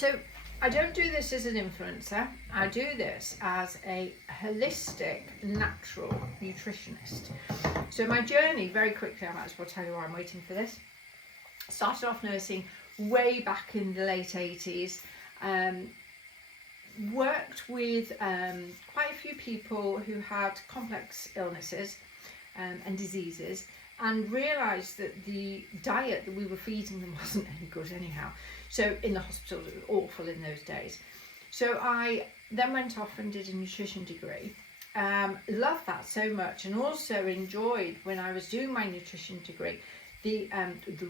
So I don't do this as an influencer. I do this as a holistic, natural nutritionist. So my journey, very quickly, I might as well tell you why I'm waiting for this. Started off nursing way back in the late 80s. Worked with quite a few people who had complex illnesses and diseases, and realised that the diet that we were feeding them wasn't any good anyhow. So in the hospital, it was awful in those days. So I then went off and did a nutrition degree. Loved that so much, and also enjoyed, when I was doing my nutrition degree, the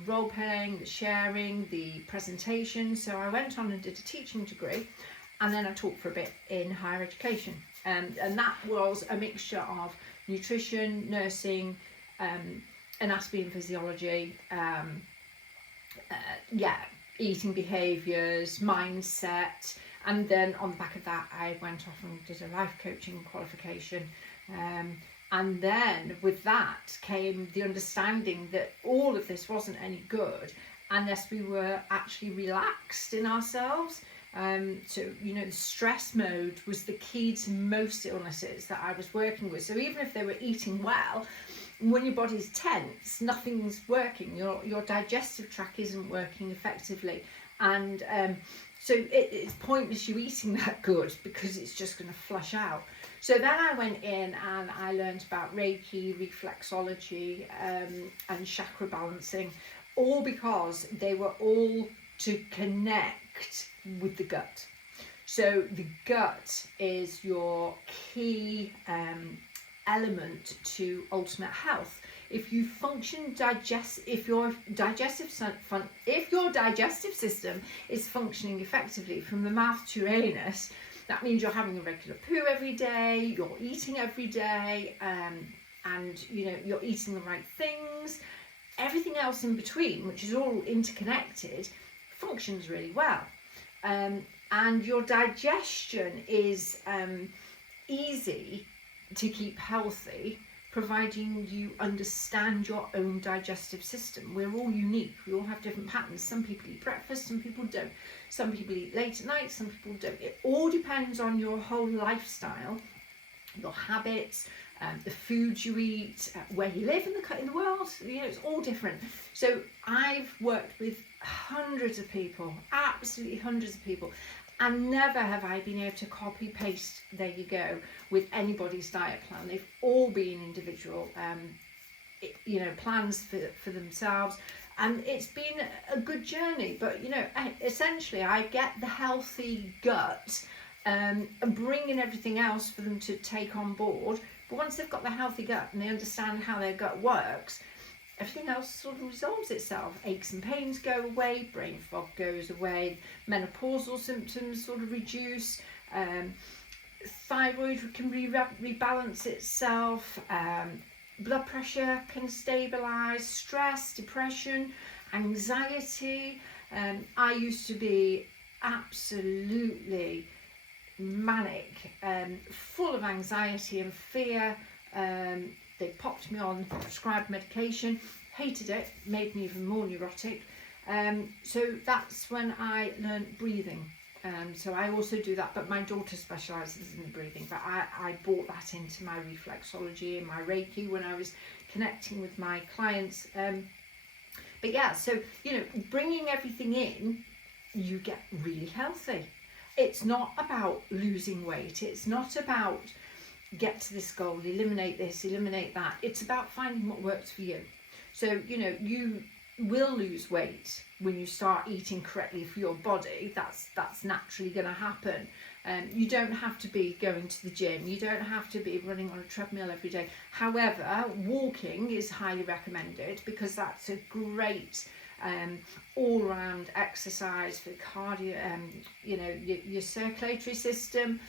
role playing, the sharing, the presentation. So I went on and did a teaching degree, and then I taught for a bit in higher education. And that was a mixture of nutrition, nursing, anatomy and physiology, eating behaviours, mindset. And then on the back of that, I went off and did a life coaching qualification. And then with that came the understanding that all of this wasn't any good unless we were actually relaxed in ourselves. So, you know, the stress mode was the key to most illnesses that I was working with. So even if they were eating well, when your body's tense, nothing's working. Your digestive tract isn't working effectively. And so it's pointless you eating that good, because it's just going to flush out. So then I went in and I learned about Reiki, reflexology, and chakra balancing, all because they were all to connect with the gut. So the gut is your key element to ultimate health. If you function if your digestive system is functioning effectively from the mouth to your anus, that means you're having a regular poo every day, you're eating every day, and you know, you're eating the right things. Everything else in between, which is all interconnected, functions really well. And your digestion is easy to keep healthy, providing you understand your own digestive system. We're all unique. We all have different patterns. Some people eat breakfast, some people don't. Some people eat late at night, some people don't. It all depends on your whole lifestyle, your habits, the foods you eat, where you live in the world. You know, it's all different. So I've worked with hundreds of people, absolutely hundreds of people, and never have I been able to copy paste, there you go, with anybody's diet plan. They've all been individual, you know, plans for themselves, and it's been a good journey. But you know, essentially I get the healthy gut and bringing everything else for them to take on board. But once they've got the healthy gut and they understand how their gut works, everything else sort of resolves itself. Aches and pains go away, brain fog goes away, menopausal symptoms sort of reduce, thyroid can rebalance itself, blood pressure can stabilise, stress, depression, anxiety. I used to be absolutely manic, full of anxiety and fear. They popped me on prescribed medication, hated it, made me even more neurotic. So that's when I learned breathing. So I also do that, but my daughter specialises in the breathing. But I brought that into my reflexology and my Reiki when I was connecting with my clients. But yeah, so, you know, bringing everything in, you get really healthy. It's not about losing weight. It's not about get to this goal, eliminate this, eliminate that. It's about finding what works for you. So, you know, you will lose weight when you start eating correctly for your body. That's naturally going to happen. You don't have to be going to the gym. You don't have to be running on a treadmill every day. However, walking is highly recommended, because that's a great all-round exercise for cardio, you know, your circulatory system,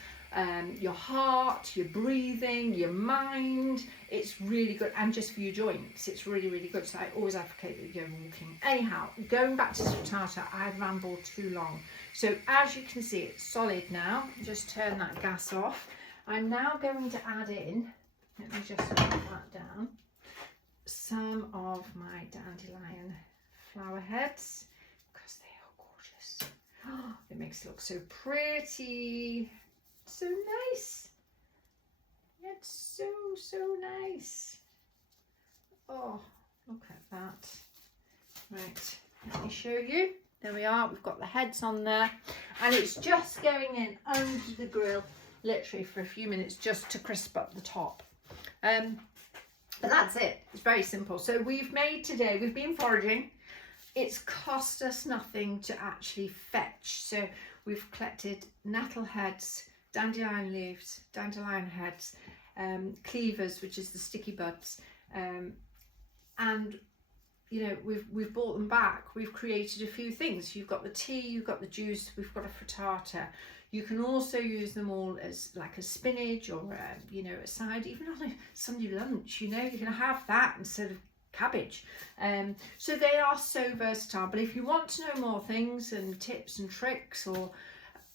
your heart, your breathing, your mind. It's really good, and just for your joints, it's really, really good. So I always advocate that you go walking. Anyhow, going back to frittata, I've rambled too long. So as you can see, it's solid now. Just turn that gas off. I'm now going to add in, let me just put that down, some of my dandelion flower heads, because they are gorgeous. They makes it look so pretty. So nice. It's so nice. Oh, look at that. Right, let me show you. There we are, we've got the heads on there, and it's just going in under the grill literally for a few minutes just to crisp up the top. But that's it. It's very simple. So we've made today, we've been foraging. It's cost us nothing to actually fetch. So we've collected nettle heads, dandelion leaves, dandelion heads, cleavers, which is the sticky buds, and you know, we've brought them back. We've created a few things. You've got the tea, you've got the juice, we've got a frittata. You can also use them all as like a spinach or you know, a side, even on a Sunday lunch. You know, you can have that instead of cabbage. So they are so versatile. But if you want to know more things and tips and tricks, or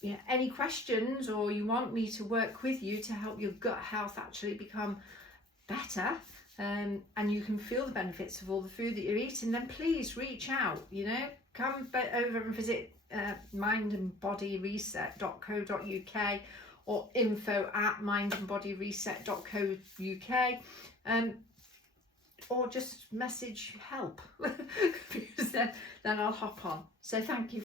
you know, any questions, or you want me to work with you to help your gut health actually become better, and you can feel the benefits of all the food that you're eating, then please reach out. You know, come over and visit mindandbodyreset.co.uk or info@mindandbodyreset.co.uk, or just message help because then I'll hop on. So thank you